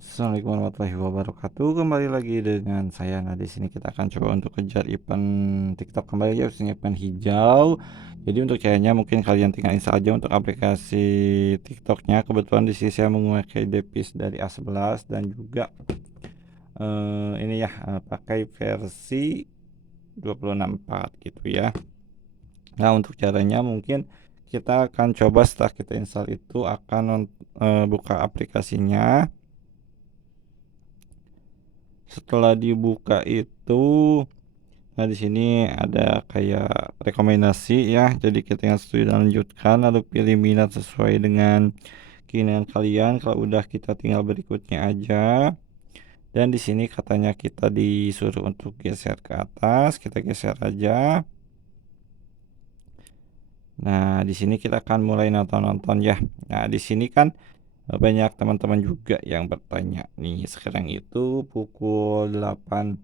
Assalamualaikum warahmatullahi wabarakatuh. Kembali lagi dengan saya. Nah, di sini kita akan coba untuk kejar event TikTok kembali ya, khususnya event hijau. Jadi untuk caranya mungkin kalian tinggal install aja untuk aplikasi TikToknya. Kebetulan di sini saya memakai device dari A11 dan juga ini ya pakai versi 264 gitu ya. Nah, untuk caranya mungkin kita akan coba setelah kita install itu akan buka aplikasinya. Setelah dibuka itu, nah di sini ada kayak rekomendasi ya. Jadi kita tinggal setuju dan lanjutkan, lalu pilih minat sesuai dengan keinginan kalian. Kalau udah kita tinggal berikutnya aja. Dan di sini katanya kita disuruh untuk geser ke atas, kita geser aja. Nah, di sini kita akan mulai nonton-nonton ya. Nah, di sini kan banyak teman-teman juga yang bertanya nih. Sekarang itu pukul 8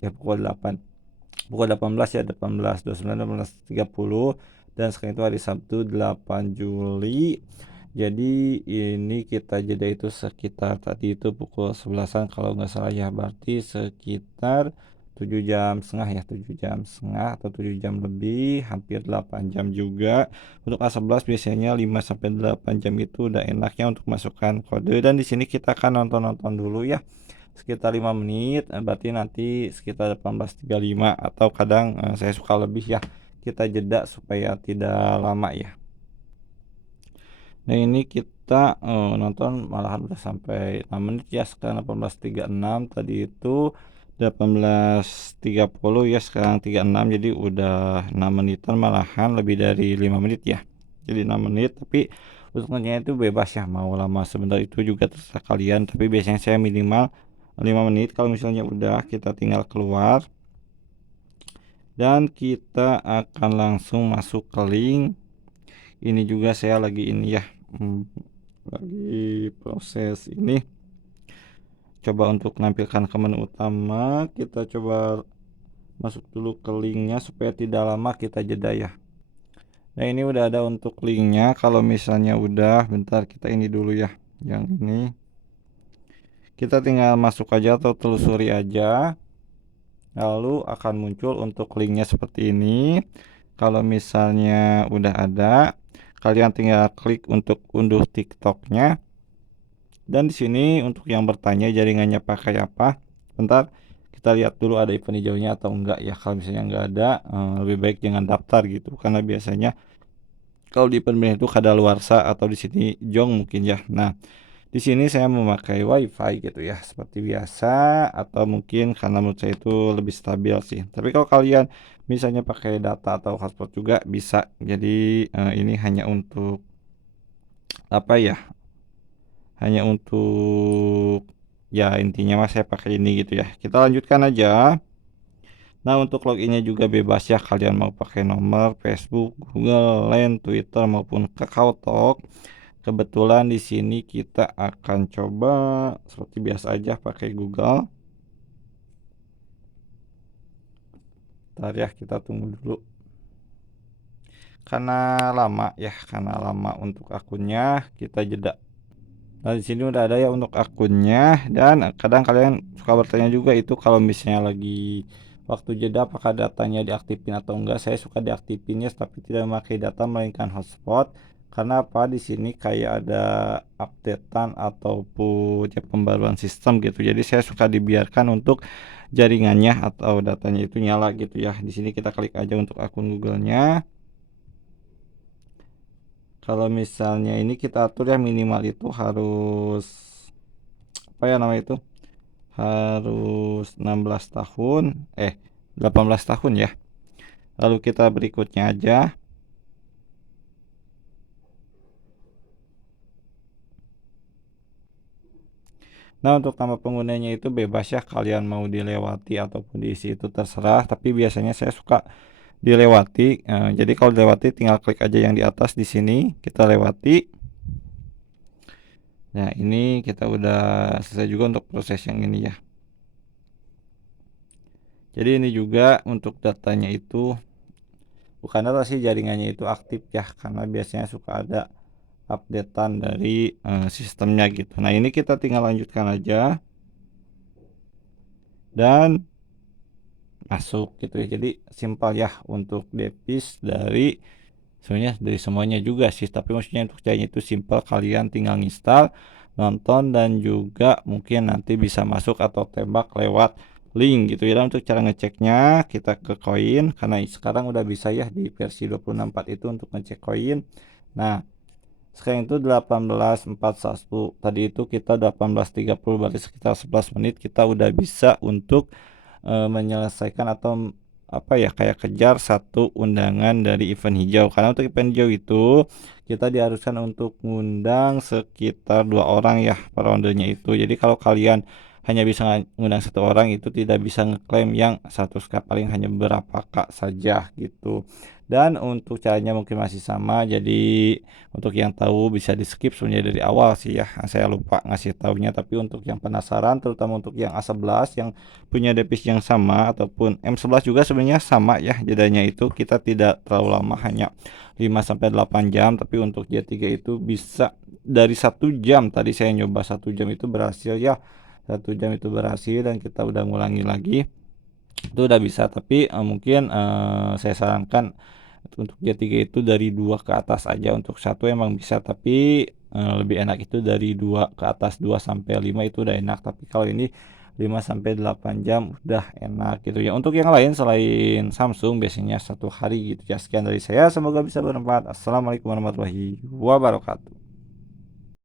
ya, pukul 18 ya, 18.29, 18.30, dan sekarang itu hari Sabtu 8 Juli. Jadi ini kita jeda itu sekitar tadi itu pukul 11-an kalau nggak salah ya, berarti sekitar 7 jam setengah ya, 7 jam setengah atau 7 jam lebih, hampir 8 jam juga. Untuk A11 biasanya 5 sampai 8 jam itu udah enaknya untuk masukkan kode, dan di sini kita akan nonton-nonton dulu ya sekitar 5 menit, berarti nanti sekitar 18.35 atau kadang saya suka lebih ya, kita jeda supaya tidak lama ya. Nah, ini kita nonton malahan udah sampai 6 menit ya, sekarang 18.36, tadi itu 18.30 ya, sekarang 36, jadi udah 6 menitan, malahan lebih dari 5 menit ya. Jadi 6 menit, tapi untuk ngerjain itu bebas ya, mau lama sebentar itu juga terserah kalian, tapi biasanya saya minimal 5 menit. Kalau misalnya udah, kita tinggal keluar dan kita akan langsung masuk ke link. Ini juga saya lagi ini ya, lagi proses ini, coba untuk menampilkan ke menu utama. Kita coba masuk dulu ke linknya supaya tidak lama kita jeda ya. Nah, ini udah ada untuk linknya. Kalau misalnya udah, bentar kita ini dulu ya, yang ini kita tinggal masuk aja atau telusuri aja, lalu akan muncul untuk linknya seperti ini. Kalau misalnya udah ada, kalian tinggal klik untuk unduh TikToknya. Dan di sini untuk yang bertanya jaringannya pakai apa, bentar kita lihat dulu ada event hijaunya atau enggak ya. Kalau misalnya enggak ada, lebih baik jangan daftar gitu, karena biasanya kalau di event itu kadaluarsa atau di sini jong mungkin ya. Nah, di sini saya memakai WiFi gitu ya, seperti biasa, atau mungkin karena menurut saya itu lebih stabil sih. Tapi kalau kalian misalnya pakai data atau hotspot juga bisa. Jadi ini hanya untuk apa ya? Hanya untuk ya intinya mas saya pakai ini gitu ya. Kita lanjutkan aja. Nah, untuk loginnya juga bebas ya. Kalian mau pakai nomor Facebook, Google, Line, Twitter maupun KakaoTalk. Kebetulan di sini kita akan coba seperti biasa aja pakai Google. Ntar ya, kita tunggu dulu. Karena lama untuk akunnya, kita jeda. Nah, di sini udah ada ya untuk akunnya, dan kadang kalian suka bertanya juga itu kalau misalnya lagi waktu jeda apakah datanya diaktifin atau enggak. Saya suka diaktifin ya, tapi tidak memakai data melainkan hotspot. Karena apa, di sini kayak ada updatean ataupun ya pembaruan sistem gitu. Jadi saya suka dibiarkan untuk jaringannya atau datanya itu nyala gitu ya. Di sini kita klik aja untuk akun Google-nya. Kalau misalnya ini kita atur ya, minimal itu harus apa ya namanya itu, harus 16 tahun 18 tahun ya. Lalu kita berikutnya aja. Nah, untuk nama penggunanya itu bebas ya, kalian mau dilewati ataupun diisi itu terserah, tapi biasanya saya suka dilewati. Jadi kalau dilewati tinggal klik aja yang di atas di sini, kita lewati. Nah, ini kita udah selesai juga untuk proses yang ini ya. Jadi ini juga untuk datanya itu bukan data sih, jaringannya itu aktif ya, karena biasanya suka ada updatean dari sistemnya gitu. Nah, ini kita tinggal lanjutkan aja dan masuk gitu ya. Jadi simpel ya untuk device dari sebenarnya dari semuanya juga sih, tapi maksudnya untuk caranya itu simpel, kalian tinggal install, nonton, dan juga mungkin nanti bisa masuk atau tembak lewat link gitu ya. Dan untuk cara ngeceknya kita ke koin, karena sekarang udah bisa ya di versi 2064 itu untuk ngecek koin. Nah, sekarang itu 18.41, tadi itu kita 18.30, berarti sekitar 11 menit kita udah bisa untuk menyelesaikan atau apa ya, kayak kejar satu undangan dari event hijau. Karena untuk event hijau itu kita diharuskan untuk ngundang sekitar 2 orang ya per rondenya itu. Jadi kalau kalian hanya bisa ngundang 1 orang itu tidak bisa ngeklaim yang 100k, paling hanya beberapa k saja gitu. Dan untuk caranya mungkin masih sama, jadi untuk yang tahu bisa di skip sebenarnya dari awal sih ya, saya lupa ngasih taunya. Tapi untuk yang penasaran, terutama untuk yang A11 yang punya device yang sama ataupun M11 juga sebenarnya sama ya, jedanya itu kita tidak terlalu lama, hanya 5 sampai 8 jam. Tapi untuk J3 itu bisa dari 1 jam, tadi saya nyoba 1 jam itu berhasil ya, 1 jam itu berhasil dan kita udah ngulangi lagi itu udah bisa. Tapi mungkin saya sarankan untuk J3 itu dari 2 ke atas aja. Untuk satu emang bisa, tapi lebih enak itu dari 2 ke atas, 2 sampai 5 itu udah enak. Tapi kalau ini 5 sampai 8 jam udah enak gitu ya. Untuk yang lain selain Samsung biasanya 1 hari gitu ya. Sekian dari saya, semoga bisa bermanfaat. Assalamualaikum warahmatullahi wabarakatuh.